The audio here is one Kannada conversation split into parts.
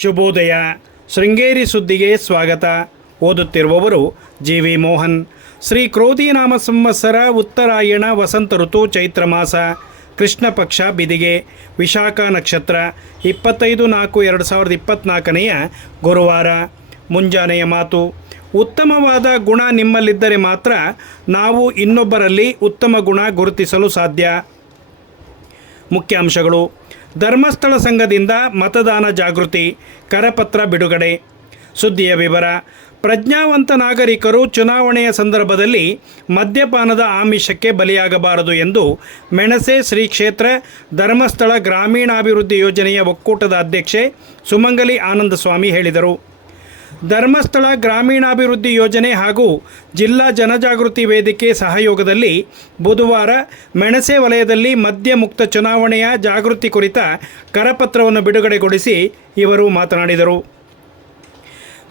ಶುಭೋದಯ. ಶೃಂಗೇರಿ ಸುದ್ದಿಗೆ ಸ್ವಾಗತ. ಓದುತ್ತಿರುವವರು ಜಿ. ವಿ. ಮೋಹನ್. ಶ್ರೀ ಕ್ರೋಧಿನಾಮ ಸಂವತ್ಸರ ಉತ್ತರಾಯಣ ವಸಂತ ಋತು ಚೈತ್ರ ಮಾಸ. ಕೃಷ್ಣ ಪಕ್ಷ ಬಿದಿಗೆ. ವಿಶಾಖ ನಕ್ಷತ್ರ ಇಪ್ಪತ್ತೈದು ನಾಲ್ಕು ಎರಡು ಸಾವಿರದ ಇಪ್ಪತ್ತ್ನಾಲ್ಕನೆಯ ಗುರುವಾರ. ಮುಂಜಾನೆಯ ಮಾತು. ಉತ್ತಮವಾದ ಗುಣ ನಿಮ್ಮಲ್ಲಿದ್ದರೆ ಮಾತ್ರ ನಾವು ಇನ್ನೊಬ್ಬರಲ್ಲಿ ಉತ್ತಮ ಗುಣ ಗುರುತಿಸಲು ಸಾಧ್ಯ. ಮುಖ್ಯಾಂಶಗಳು. ಧರ್ಮಸ್ಥಳ ಸಂಘದಿಂದ ಮತದಾನ ಜಾಗೃತಿ, ಕರಪತ್ರ ಬಿಡುಗಡೆ. ಸುದ್ದಿಯ ವಿವರ, ಪ್ರಜ್ಞಾವಂತ ನಾಗರಿಕರು ಚುನಾವಣೆಯ ಸಂದರ್ಭದಲ್ಲಿ ಮದ್ಯಪಾನದ ಆಮಿಷಕ್ಕೆ ಬಲಿಯಾಗಬಾರದು ಎಂದು ಮೆಣಸೆ ಶ್ರೀ ಕ್ಷೇತ್ರ ಧರ್ಮಸ್ಥಳ ಗ್ರಾಮೀಣಾಭಿವೃದ್ಧಿ ಯೋಜನೆಯ ಒಕ್ಕೂಟದ ಅಧ್ಯಕ್ಷೆ ಸುಮಂಗಲಿ ಆನಂದಸ್ವಾಮಿ ಹೇಳಿದರು. ಧರ್ಮಸ್ಥಳ ಗ್ರಾಮೀಣಾಭಿವೃದ್ಧಿ ಯೋಜನೆ ಹಾಗೂ ಜಿಲ್ಲಾ ಜನಜಾಗೃತಿ ವೇದಿಕೆ ಸಹಯೋಗದಲ್ಲಿ ಬುಧವಾರ ಮೆಣಸೆ ವಲಯದಲ್ಲಿ ಮದ್ಯ ಮುಕ್ತ ಚುನಾವಣೆಯ ಜಾಗೃತಿ ಕುರಿತ ಕರಪತ್ರವನ್ನು ಬಿಡುಗಡೆಗೊಳಿಸಿ ಇವರು ಮಾತನಾಡಿದರು.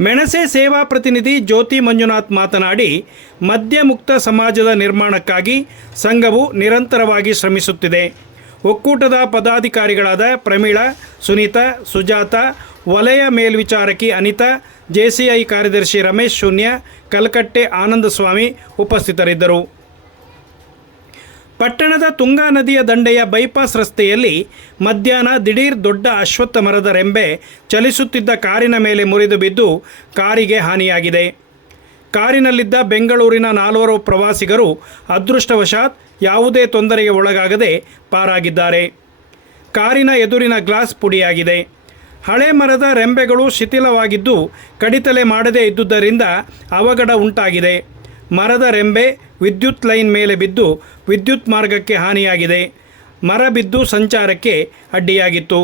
ಮೆಣಸೆ ಸೇವಾ ಪ್ರತಿನಿಧಿ ಜ್ಯೋತಿ ಮಂಜುನಾಥ್ ಮಾತನಾಡಿ ಮದ್ಯ ಮುಕ್ತ ಸಮಾಜದ ನಿರ್ಮಾಣಕ್ಕಾಗಿ ಸಂಘವು ನಿರಂತರವಾಗಿ ಶ್ರಮಿಸುತ್ತಿದೆ. ಒಕ್ಕೂಟದ ಪದಾಧಿಕಾರಿಗಳಾದ ಪ್ರಮೀಳಾ, ಸುನೀತಾ, ಸುಜಾತ ವಲಯ ಮೇಲ್ವಿಚಾರಕಿ ಅನಿತಾ, ಜೆಸಿಐ ಕಾರ್ಯದರ್ಶಿ ರಮೇಶ್ ಶೂನ್ಯ, ಕಲ್ಕಟ್ಟೆ ಆನಂದಸ್ವಾಮಿ ಉಪಸ್ಥಿತರಿದ್ದರು. ಪಟ್ಟಣದ ತುಂಗಾ ನದಿಯ ದಂಡೆಯ ಬೈಪಾಸ್ ರಸ್ತೆಯಲ್ಲಿ ಮಧ್ಯಾಹ್ನ ದಿಢೀರ್ ದೊಡ್ಡ ಅಶ್ವತ್ಥ ಮರದ ರೆಂಬೆ ಚಲಿಸುತ್ತಿದ್ದ ಕಾರಿನ ಮೇಲೆ ಮುರಿದು ಬಿದ್ದು ಕಾರಿಗೆ ಹಾನಿಯಾಗಿದೆ. ಕಾರಿನಲ್ಲಿದ್ದ ಬೆಂಗಳೂರಿನ ನಾಲ್ವರು ಪ್ರವಾಸಿಗರು ಅದೃಷ್ಟವಶಾತ್ ಯಾವುದೇ ತೊಂದರೆಗೆ ಒಳಗಾಗದೆ ಪಾರಾಗಿದ್ದಾರೆ. ಕಾರಿನ ಎದುರಿನ ಗ್ಲಾಸ್ ಪುಡಿಯಾಗಿದೆ. ಹಳೆ ಮರದ ರೆಂಬೆಗಳು ಶಿಥಿಲವಾಗಿದ್ದು ಕಡಿತಲೆ ಮಾಡದೇ ಇದ್ದುದರಿಂದ ಅವಘಡ ಉಂಟಾಗಿದೆ. ಮರದ ರೆಂಬೆ ವಿದ್ಯುತ್ ಲೈನ್ ಮೇಲೆ ಬಿದ್ದು ವಿದ್ಯುತ್ ಮಾರ್ಗಕ್ಕೆ ಹಾನಿಯಾಗಿದೆ. ಮರ ಬಿದ್ದು ಸಂಚಾರಕ್ಕೆ ಅಡ್ಡಿಯಾಗಿತ್ತು.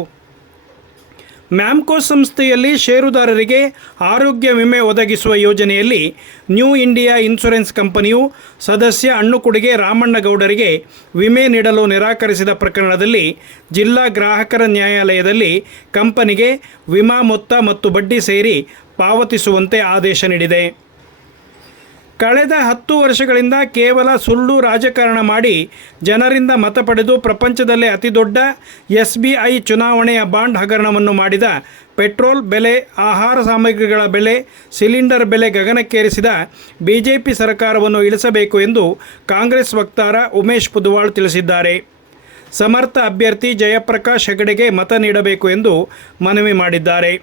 ಮ್ಯಾಮ್ಕೋ ಸಂಸ್ಥೆಯಲ್ಲಿ ಷೇರುದಾರರಿಗೆ ಆರೋಗ್ಯ ವಿಮೆ ಒದಗಿಸುವ ಯೋಜನೆಯಲ್ಲಿ ನ್ಯೂ ಇಂಡಿಯಾ ಇನ್ಶೂರೆನ್ಸ್ ಕಂಪನಿಯು ಸದಸ್ಯ ಅಣ್ಣುಕುಡಿಗೆ ರಾಮಣ್ಣಗೌಡರಿಗೆ ವಿಮೆ ನೀಡಲು ನಿರಾಕರಿಸಿದ ಪ್ರಕರಣದಲ್ಲಿ ಜಿಲ್ಲಾ ಗ್ರಾಹಕರ ನ್ಯಾಯಾಲಯದಲ್ಲಿ ಕಂಪನಿಗೆ ವಿಮಾ ಮೊತ್ತ ಮತ್ತು ಬಡ್ಡಿ ಸೇರಿ ಪಾವತಿಸುವಂತೆ ಆದೇಶ ನೀಡಿದೆ. ಕಳೆದ ಹತ್ತು ವರ್ಷಗಳಿಂದ ಕೇವಲ ಸುಳ್ಳು ರಾಜಕಾರಣ ಮಾಡಿ ಜನರಿಂದ ಮತ ಪಡೆದು ಪ್ರಪಂಚದಲ್ಲೇ ಅತಿದೊಡ್ಡ ಎಸ್ ಬಿ ಐ ಚುನಾವಣೆಯ ಬಾಂಡ್ ಹಗರಣವನ್ನು ಮಾಡಿದ ಪೆಟ್ರೋಲ್ ಬೆಲೆ, ಆಹಾರ ಸಾಮಗ್ರಿಗಳ ಬೆಲೆ, ಸಿಲಿಂಡರ್ ಬೆಲೆ ಗಗನಕ್ಕೇರಿಸಿದ ಬಿಜೆಪಿ ಸರ್ಕಾರವನ್ನು ಇಳಿಸಬೇಕು ಎಂದು ಕಾಂಗ್ರೆಸ್ ವಕ್ತಾರ ಉಮೇಶ್ ಪುದುವಾಳ್ ತಿಳಿಸಿದ್ದಾರೆ. ಸಮರ್ಥ ಅಭ್ಯರ್ಥಿ ಜಯಪ್ರಕಾಶ್ ಹೆಗಡೆಗೆ ಮತ ನೀಡಬೇಕು ಎಂದು ಮನವಿ ಮಾಡಿದ್ದಾರೆ.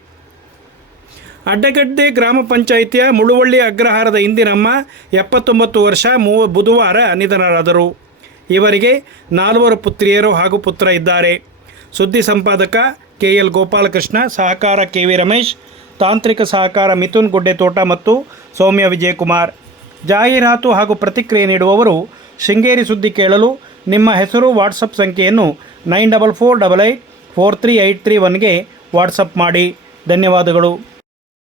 ಅಡ್ಡಗಡ್ಡೆ ಗ್ರಾಮ ಪಂಚಾಯಿತಿಯ ಮುಳುವಳ್ಳಿ ಅಗ್ರಹಾರದ ಇಂದಿನಮ್ಮ ಎಪ್ಪತ್ತೊಂಬತ್ತು ವರ್ಷ ಮೂ ಬುಧವಾರ ನಿಧನರಾದರು. ಇವರಿಗೆ ನಾಲ್ವರು ಪುತ್ರಿಯರು ಹಾಗೂ ಪುತ್ರ ಇದ್ದಾರೆ. ಸುದ್ದಿ ಸಂಪಾದಕ ಕೆ ಎಲ್ ಗೋಪಾಲಕೃಷ್ಣ, ಸಹಕಾರ ಕೆ ವಿ ರಮೇಶ್, ತಾಂತ್ರಿಕ ಸಹಕಾರ ಮಿಥುನ್ ಗುಡ್ಡೆತೋಟ ಮತ್ತು ಸೌಮ್ಯ ವಿಜಯಕುಮಾರ್. ಜಾಹೀರಾತು ಹಾಗೂ ಪ್ರತಿಕ್ರಿಯೆ ನೀಡುವವರು ಶೃಂಗೇರಿ ಸುದ್ದಿ ಕೇಳಲು ನಿಮ್ಮ ಹೆಸರು, ವಾಟ್ಸಪ್ ಸಂಖ್ಯೆಯನ್ನು nine double four double eight four three eight three ಒನ್ಗೆ WhatsApp ಮಾಡಿ. ಧನ್ಯವಾದಗಳು.